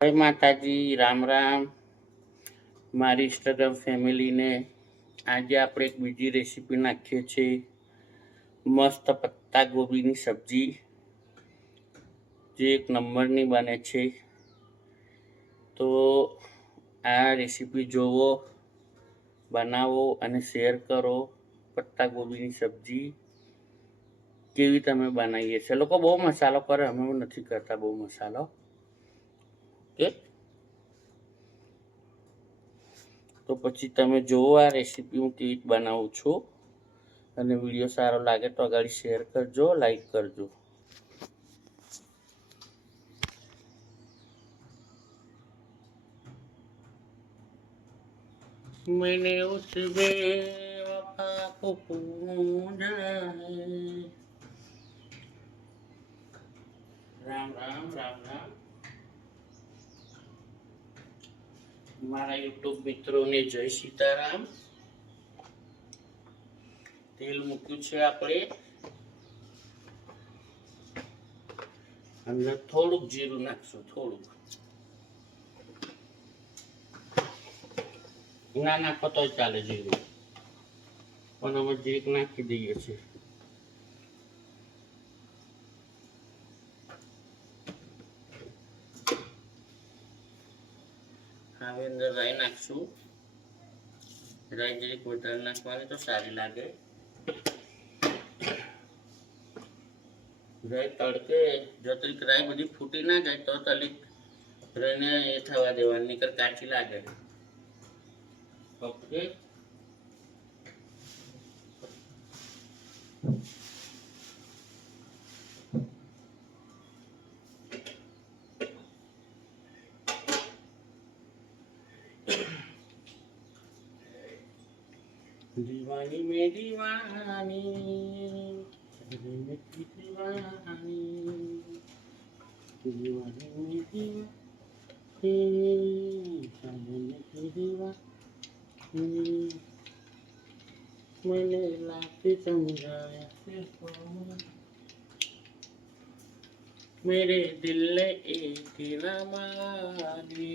જય માતાજી, રામ રામ. મારી ઇન્સ્ટાગ્રામ ફેમિલીને આજે આપણે એક બીજી રેસીપી નાખીએ છીએ, મસ્ત પત્તા ગોબીની સબ્જી, જે એક નંબરની બને છે. તો આ રેસીપી જોવો, બનાવો અને શેર કરો. પત્તા ગોબીની સબ્જી કેવી તમે બનાવીએ છે. લોકો બહુ મસાલો કરે, અમે નથી કરતા બહુ મસાલો. ઓકે, તો પછી તમે જોવો આ રેસીપી હું કેવી રીતે બનાવું છું. અને વિડીયો સારો લાગે તો આગળ શેર કરજો, લાઈક કરજો. मैंने उस बेवफा को पूजा है. રામ રામ રામ રામ. મારા યુટ્યુબ મિત્રોને જય સીતારામ. તેલ મૂક્યું છે આપણે, અંદર થોડુંક જીરું નાખશું, થોડુંક. ના નાખો તોય ચાલે જીરું, પણ અમે જીરીક નાખી દઈએ છીએ. હવે અંદર રાઈ નાખશું. રાઈ જીરીક વધારે નાખવાની તો સારી લાગે. રાઈ તડકે જો તરીક રાઈ બધી ફૂટી ના જાય તો તરીક રહીને એ થવા દેવાની, નહીંતર કાચી લાગે. ઓકે, दीवानी में दीवानी, दीवानी में दीवानी, दीवानी में दीवानी, मैंने लाके समझाया मेरे दिल ने एक न मानी.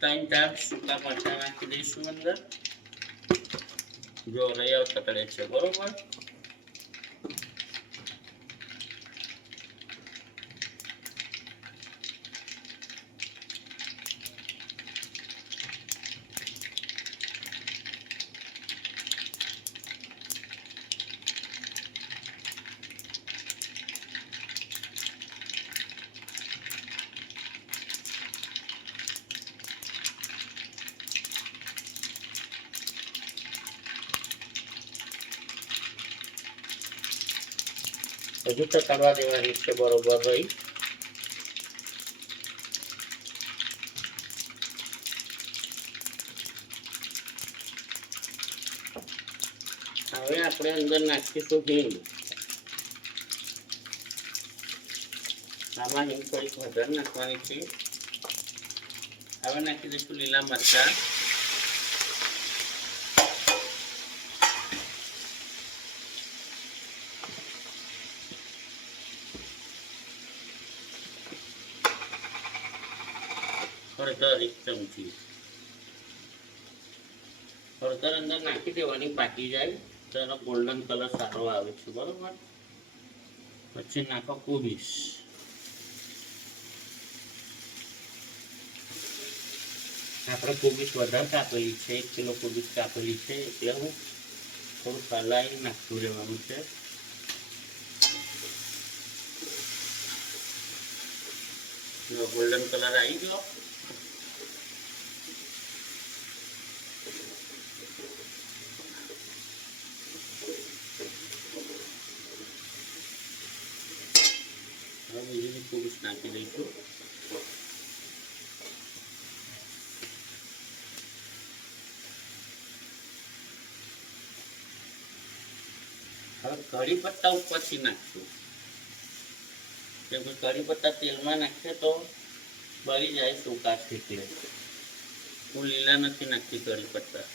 3-4 સૂકા મરચાં નાખી દઈશું અંદર. જો રૈયા તકડે છે, બરોબર. હજુ તો કરવા દેવાની છે, બરોબર ભાઈ. હવે આપણે અંદર નાખીશું હિંગ. આમાં હિંગ થોડીક વધારે નાખવાની છે. હવે નાખી દઈશું લીલા મરચાં. હળદર 1 ચમચી. હળદર અંદર નાખી દેવાની, પાકી જાય તો એનો ગોલ્ડન કલર સારો આવે છે, બરોબર. પછી નાખો કોબીસ. આપણે કોબીસ વધારે કાપેલી છે, 1 કિલો કોબીસ કાપેલી છે, એટલે હું થોડું હલાવી નાખતું રહેવાનું છે. ગોલ્ડન કલર આવી ગયો. હવે બીજી કોબીસ નાખી દઈશું. હવે કઢી પત્તા ઉપરથી નાખશું, કેમ કે કઢી પત્તા તેલમાં નાખીએ તો બળી જાય સુકાશ, એટલે હું લીલા નથી નાખતી કઢી પત્તા.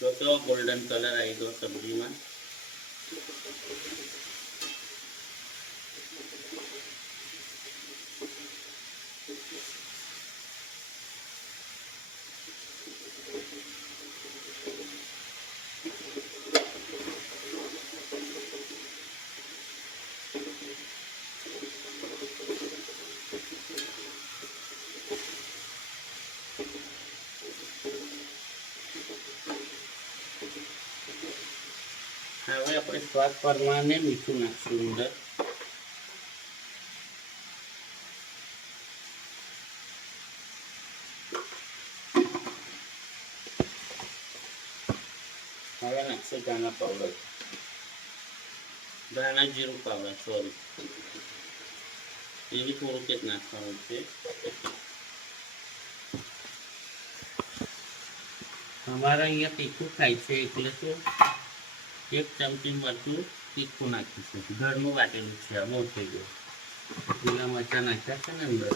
તો કેવો ગોલ્ડન કલર આવી ગયો સબ્જીમાં. હવે આપણે સ્વાદ પ્રમાણે મીઠું નાખશું અંદર. હવે નાખશું ધાણા પાવડર, ધાણા જીરું પાવડર, સોરી, એ બી થોડુંક જ નાખવાનું છે. અમારા અહીંયા તીખું ખાય છે એટલે તો 1 ચમચી મરચું તીખું નાખીશું. ઘરનું વાટેલું છે, બહુ થઈ ગયું. લીલા મરચાં નાખ્યા છે ને અંદર.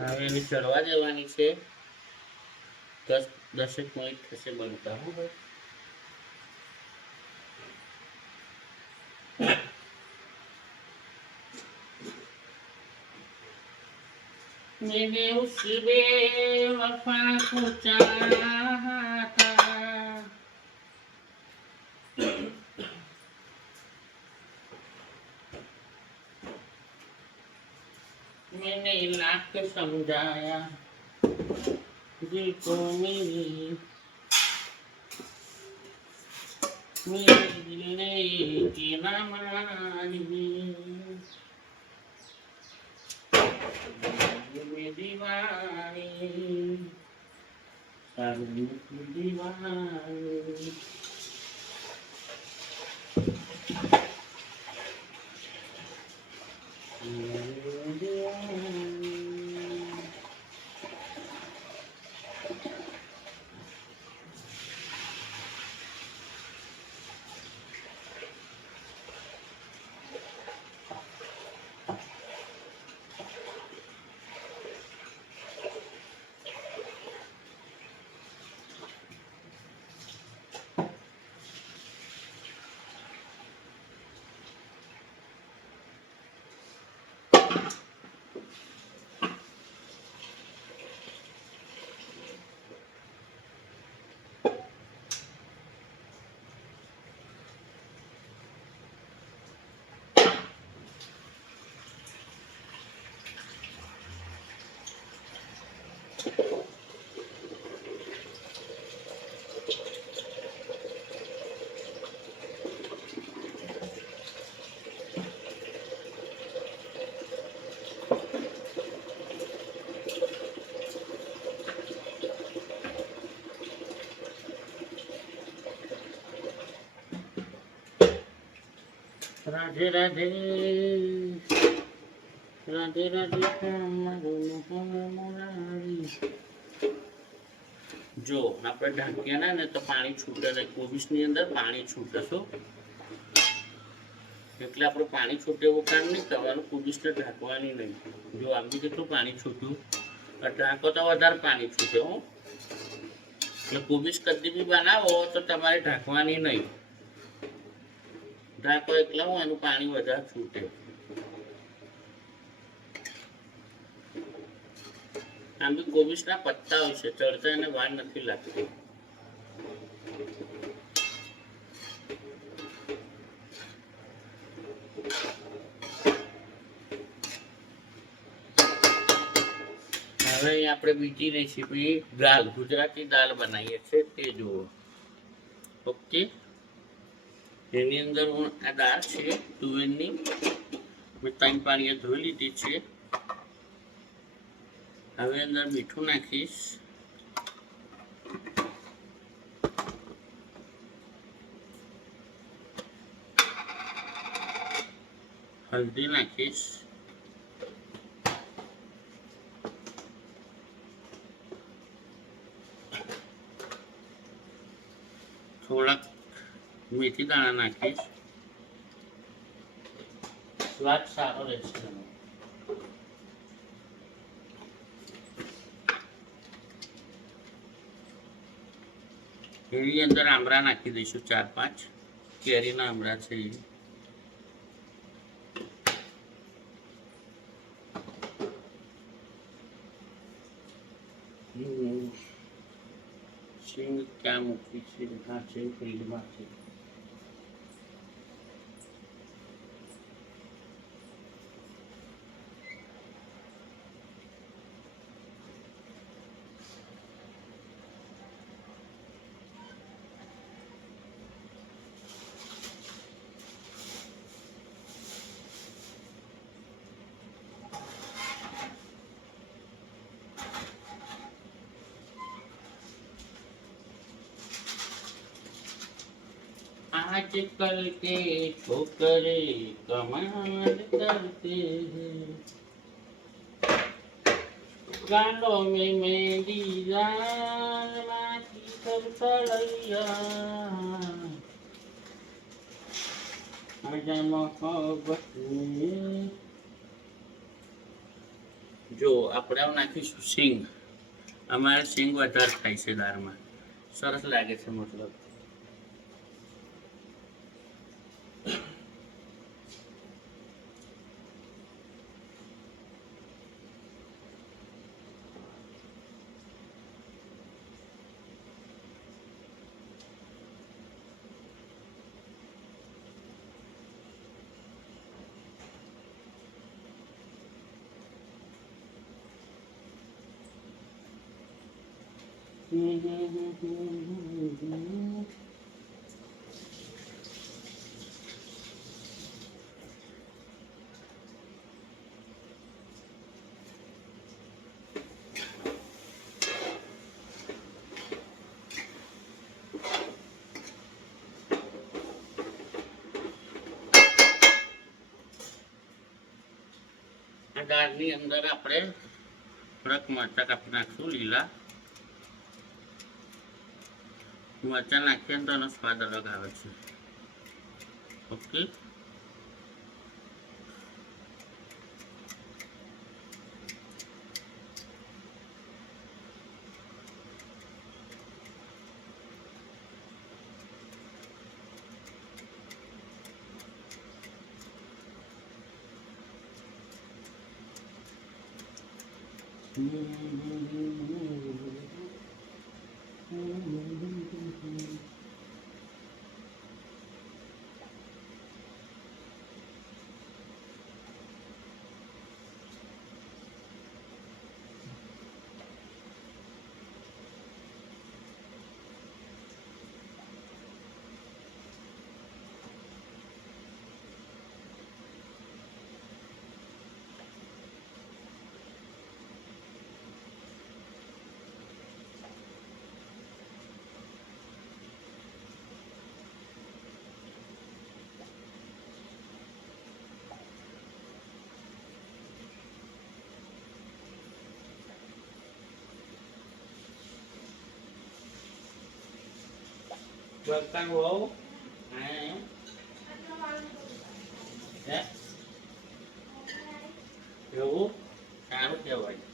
હવે એને ચડવા દેવાની છે. 10 મિનિટ થશે બનતા. मैंने उसी बेवफा को चाहा था, मैंने लाख समझाया दिल को मेरे दिल ने की ना मानी, दीवानी दीवानी. राधे राधे राधे राधे जो આપણે ઢાંક્યા ને તો પાણી છૂટે ને કોબીસની અંદર પાણી છૂટે શું એટલે આપણે પાણી છૂટે એવું કામ નહીં કરવાનું. કોબીસને ઢાંકવાની નહીં. જો આમથી કેટલું પાણી છૂટ્યું, ઢાંકો તો વધારે પાણી છૂટે. હો એટલે કોબીસ કદી બી બનાવો તો તમારે ઢાંકવાની નહીં. ઢાંકો એટલે હું એનું પાણી વધારે છૂટે. આમ બી કોબીજના પત્તા હોય છે, ચડતા એને વાર નથી લાગતી. હવે આપણે બીજી રેસીપી દાલ, ગુજરાતી દાલ બનાવીએ છીએ તે જુઓ. ઓકે, એની અંદર હું આ દાળ છે તુવેરની, મેં 3 પાણીએ ધોઈ લીધી છે. હવે અંદર મીઠું નાખીશ, હલ્દી નાખીશ, થોડાક મેથી દાણા નાખીશ, સ્વાદ સારો રહેશે. એની અંદર આમળા નાખી દઈશું 4-5, કેરીના આમળા છે એ. સિંગ ક્યાં મૂકી છે? હા છે, ફ્રીજમાં છે. आजकल के छोकरे कमाल करते हैं, गालों में मेहंदी लाल माटी सब तलैया, आजा मोहब्बत में. જો આપણે નાખીશું સિંગ. અમારે સિંગ વધારે ખાય છે દાળમાં, સરસ લાગે છે. મતલબ દાળની અંદર આપણે થોડાક મરચાં કાપી નાખશું, લીલા મરચાં નાખીએ તો એનો સ્વાદ અલગ આવે છે. ઓકે, બરકાન વાવ એવું સારું કહેવાય.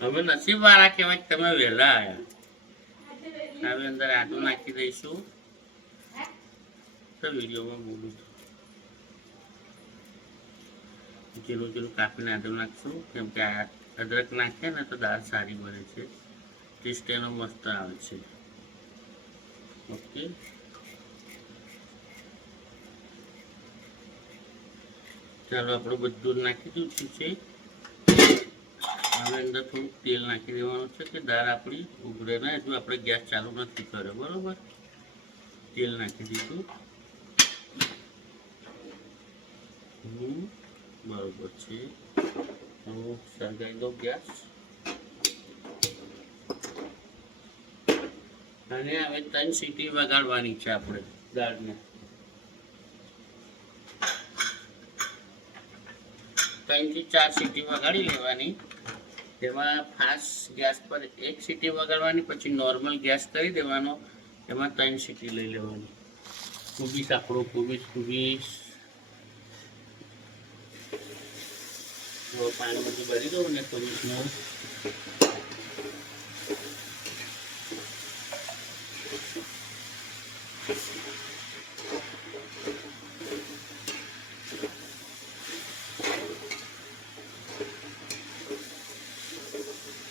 અમે નસીબ વાળા કહેવાય, તમે વહેલા આવ્યા. હવે અંદર આદુ નાખી દઈશું. તો વિડીયોમાં બોલું જીરું જીરું કાપીને આદુ નાખશું, કેમ કે આ અદરક નાખીએ ને તો દાળ સારી બને છે, ટેસ્ટ એનો મસ્ત આવે છે. ઓકે, ચાલો આપણે બધું નાખી દીધું છે. હવે અંદર થોડું તેલ નાખી દેવાનું છે કે દાળ આપણી ઉભરે ના. હજુ આપણે ગેસ ચાલુ નથી કર્યો, બરોબર. તેલ નાખી દીધું. બરોબર છે. હું સળગાવી દઉં ગેસ. અને હવે 3 સીટી વગાડવાની છે આપણે દાળને. 3 થી 4 સીટી વગાડી લેવાની. તેમાં ફાસ્ટ ગેસ પર 1 સીટી વગાડવાની, પછી નોર્મલ ગેસ કરી દેવાનો, એમાં 3 સીટી લઈ લેવાની. કુબીસ આપણું કુબીસ પાણી બધું ભરી દઉં ને કુબીસનું.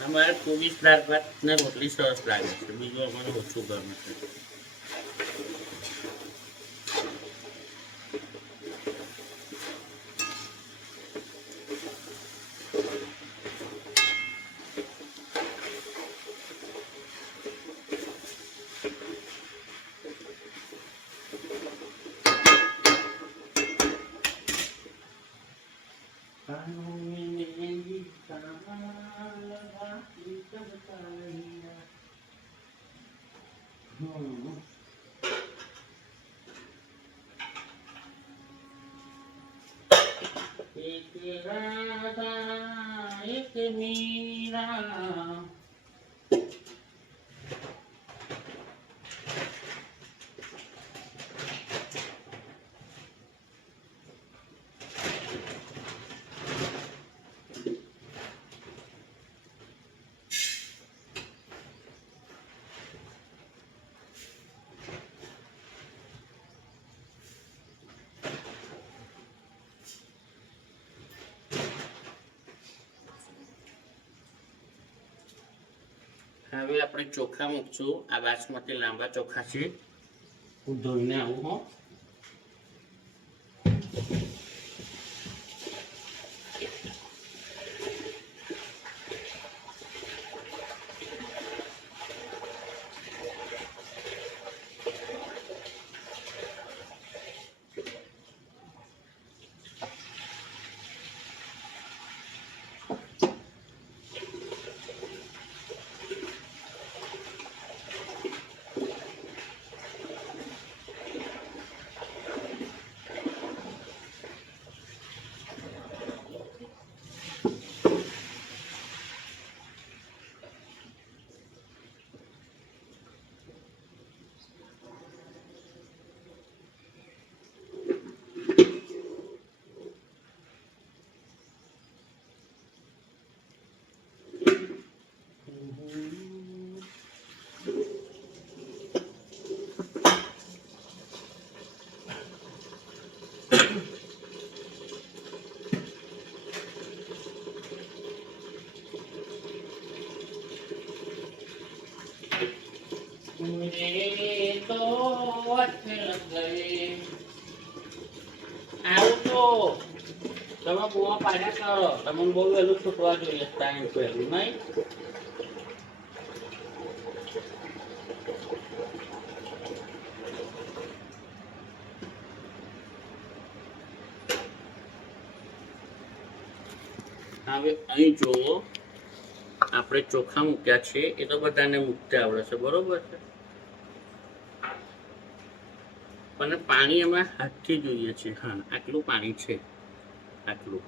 અમારે કુબીસ દાળ ભાત ને રોટલી સરસ લાગે છે, બીજું અમારે ઓછું ગમે છે. એક રાધા એક મીરા. હવે આપણે ચોખા મૂકશું. આ બાસમતી લાંબા ચોખા છે, હું ધોઈને આવું હો. मेरे तो अच्छे लग गए. આવું તો તમે બુઆ પાડ્યા કરો, તમને બહુ વહેલું છૂટવા જોઈએ ટાઈમ પહેલું નહીં. હવે અહીં જુઓ, આપણે ચોખા મૂક્યા છે, એ તો બધાને મૂકતા આવડે છે, બરોબર છે. પણ પાણી એમાં હાથથી જોઈએ છે. હા, આટલું પાણી છે, આટલું.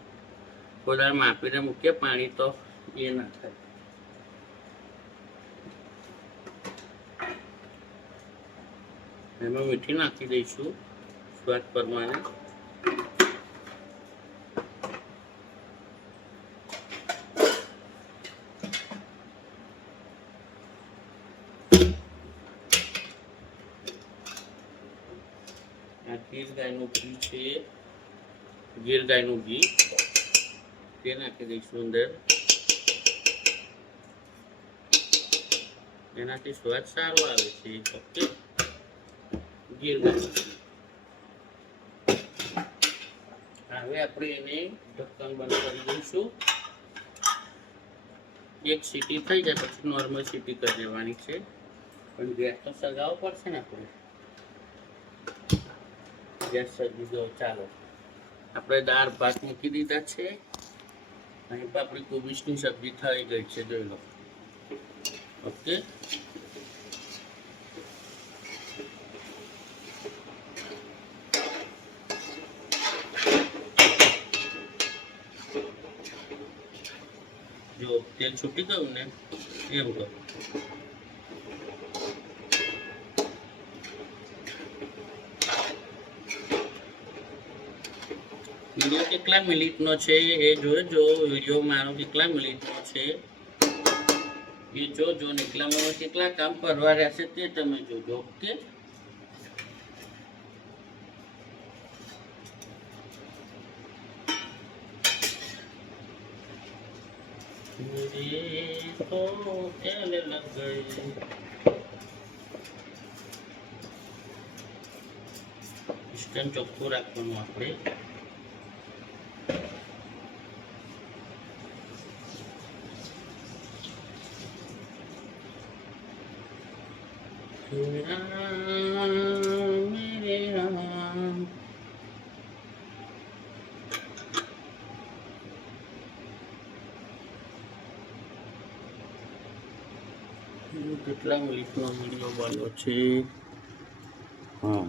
બધા માપીને મૂકીએ પાણી તો એ ના થાય. એમાં મીઠી નાખી દઈશું સ્વાદ પ્રમાણે. ગીર ગાયનું ઘી છે, ગીર ગાયનું ઘી તે નાખી દઈશું અંદર. એનાથી સ્વાદ સારો આવે છે. ઓકે, ગીરના. હવે આપણે એને ઢક્કન બંધ કરી દઈશું. એક સીટી થઈ જાય પછી નોર્મલ સીટી કરી દેવાની છે, પણ ગેસ તો સળગાવવો પડશે ને આપણે. ગેસ સળગી ગયો. ચાલો, આપણે દાળ ભાત મૂકી દીધા છે. અહીં પણ આપણી કોબીજની સબ્જી થઈ ગઈ છે, જોઈ લો. ઓકે, જો તેલ છૂટી ગયું ને એમ કરો. વિડીયો કેટલા મિનિટનો છે એ જોજો. વિડીયો મારો કેટલા મિનિટનો છે એ જોજો. એટલામાં કેટલા કામ કરવા રહેશે તે તમે જોજો. ઓકે, તો તેલ લગ ગઈ. સ્ટેન્ડ ચોખ્ખું રાખવાનું આપણે. કેટલા મિનિટનો વિડીયો બન્યો છે? હા,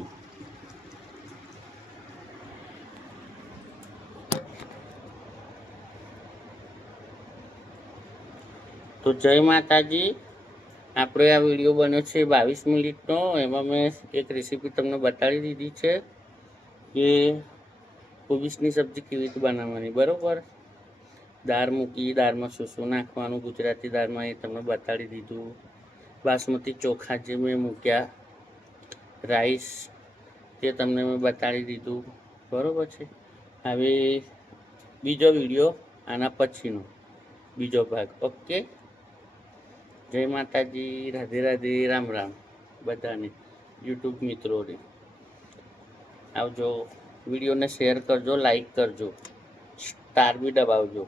તો જય માતાજી. આપણે આ વિડીયો બન્યો છે 22 મિનિટનો. એમાં મેં એક રેસીપી તમને બતાવી દીધી છે કે કોબીજની સબ્જી કેવી રીતે બનાવવાની. બરાબર, દાળ મૂકી, દાળમાં શું શું નાખવાનું ગુજરાતી દાળમાં એ તમને બતાવી દીધું. બાસમતી ચોખા જે મેં મૂક્યા, રાઈસ તે તમને મેં બતાવી દીધું. બરાબર છે. હવે બીજો વિડીયો આના પછીનો બીજો ભાગ. ઓકે, જય માતાજી, રાધે રાધે, રામ રામ બધાને, યુટ્યુબ મિત્રોને. આવજો. વિડીયોને શેર કરજો, લાઈક કરજો, સ્ટાર બી દબાવજો.